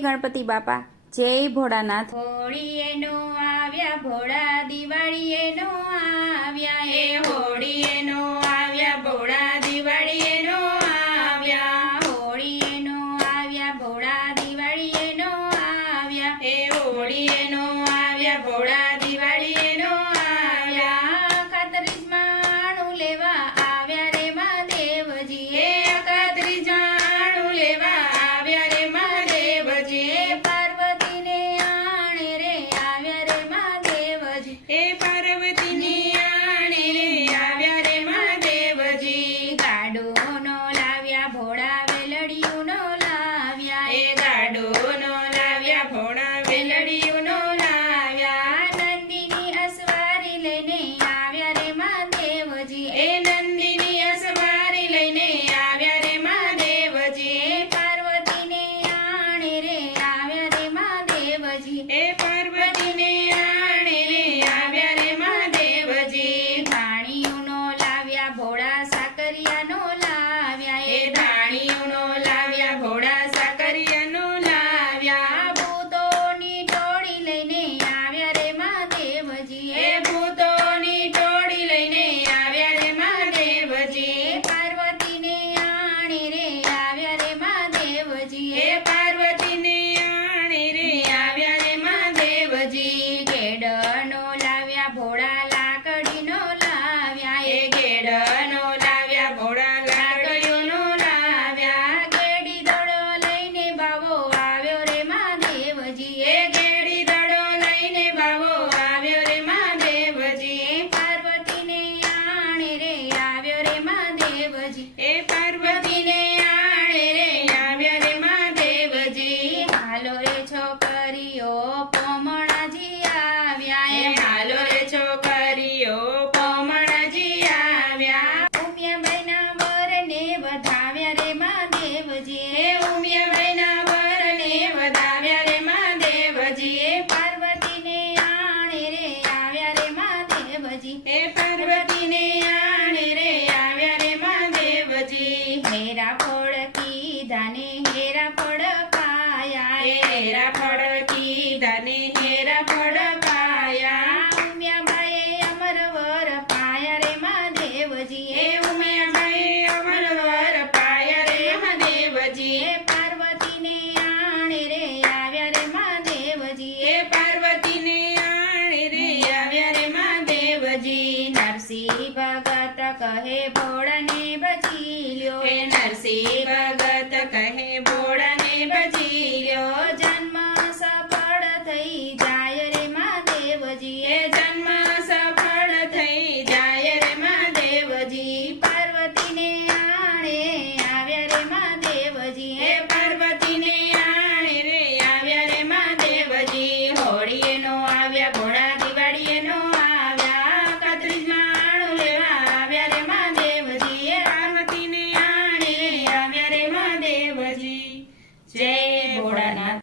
ગણપતિ બાપા, જય ભોળાનાથ। હોળીએ નો આવ્યા ભોળા, દિવાળીએ નો આવ્યા, એ હોળીએ નો આવ્યા ભોળા, દિવાળીએ નો આવ્યા, હોળીએ નો આવ્યા ભોળા, દિવાળીએ નો આવ્યા, એ હોળીએ નો આવ્યા ભોળા, દિવાળીએ નો આવ્યા। અખાત્રીજમાં આણું લેવા આવ્યા રે મહાદેવજી, એ અખાત્રીજમાં આણું લેવા આવ્યા રે મહાદેવજી, પાર્વતીને આણે રે આવ્યા રે મહાદેવજી, એ પાર્વતીને આણે રે આવ્યા રે મહાદેવજી। ગાડોનો લાવ્યા ભોળા, વેલડિયું નો લાવ્યા, એ ગાડોનો લાવ્યા ભોળા, વેલડિયું નો લાવ્યા। નંદીની અસવારી લઈને આવ્યા રે મહાદેવજી, એ નંદીની અસવારી લઈને આવ્યા રે મહાદેવજી, પાર્વતીને આણે રે આવ્યા રે મહાદેવજી, એ પાર્વતીને આણે રે આવ્યા રે મહાદેવજી। ધાણીયુંનો લાવ્યા ભોળા, સાકરિયાનો લાવ્યા, એ ધાણીયુંનો લાવ્યા ભોળા, સાકરિયાનો લાવ્યા। ભૂતોની ટોળી લઈને આવ્યા રે મહાદેવજી, એ ભૂતોની ટોળી લઈને આવ્યા રે મહાદેવજી, પાર્વતીને આણે રે આવ્યા રે મહાદેવજી, એ પાર્વતીને આણે રે આવ્યા રે મહાદેવજી। ગેડનો લાવ્યા ભોળા, લાકડીનો લાવ્યા, એ ગેડનો લાવ્યા ભોળા, લાકડીનો લાવ્યા। ગેડી દડો લઈને બાવો આવ્યો રે મહાદેવજી, એ ગેડી દડો લઈને બાવો આવ્યો રે મહાદેવજી, પાર્વતીને આણે રે આવ્યો રે મહાદેવજી, એ પાર્વતીને આણે રે આવ્યા રે મહાદેવજી। હાલો રે છોકરીઓ પોમણાજી આવ્યા, એ હાલો રે છોકરીઓ પોમણાજી આવ્યા। ઉમિયાબાઈના વરને વધાવ્યા રે મહાદેવજી, એ ઉમિયાબાઈના વરને વધાવ્યા રે મહાદેવજી, એ પાર્વતીને આણે રે આવ્યા રે મહાદેવજી, એ પાર્વતીને આણે રે આવ્યા રે મહાદેવજી। હેરા ફળ કીધાને હેરા ફળ પાયા, એ હેરા ફળ કીધાને હેરા ફળ પાયા। ઉમિયાબાઈએ અમર વર પાયા રે મહાદેવજી, એ ઉમિયાબાઈએ અમર વર પાયા રે મહાદેવજી, એ પાર્વતીને આણે રે આવ્યા રે મહાદેવજી, એ પાર્વતીને આણે રે આવ્યા રે મહાદેવજી। નરસિંહ ભગત કહે ભોળાને ભજી લ્યો, એ નરસિંહ ભગત કહે ભોળાને ભજી લ્યો, જન્મ સફળ થઈ જાય